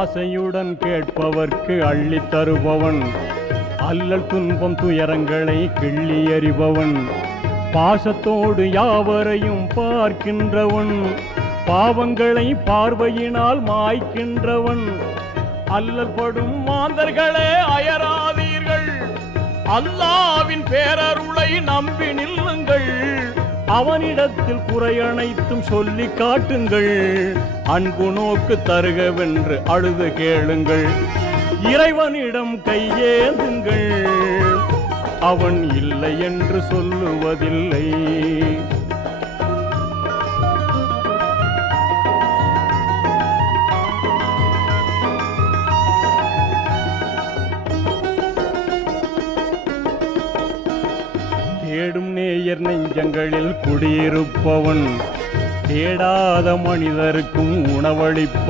ஆசையுடன் கேட்பவர்க்கு அள்ளித் தருபவன், அல்லல் துன்பம் துயரங்களை கிள்ளி எறிபவன், பாசத்தோடு யாவரையும் பார்க்கின்றவன், பாவங்களை பார்வையினால் மாய்க்கின்றவன். அல்லல் படும் மாந்தர்களே அயராதீர்கள், அல்லாவின் பேரருளை நம்பி நில்லுங்கள். அவனிடத்தில் குறையனைத்தும் சொல்லி காட்டுங்கள், அன்பு நோக்கு தருகவென்று அழுது கேளுங்கள். இறைவனிடம் கையேந்துங்கள், அவன் இல்லை என்று சொல்லுவதில்லை. தேடும் நேயர் நெஞ்சங்களில் குடியிருப்பவன், தேடாத மனிதருக்கும் உணவளிப்பவன்.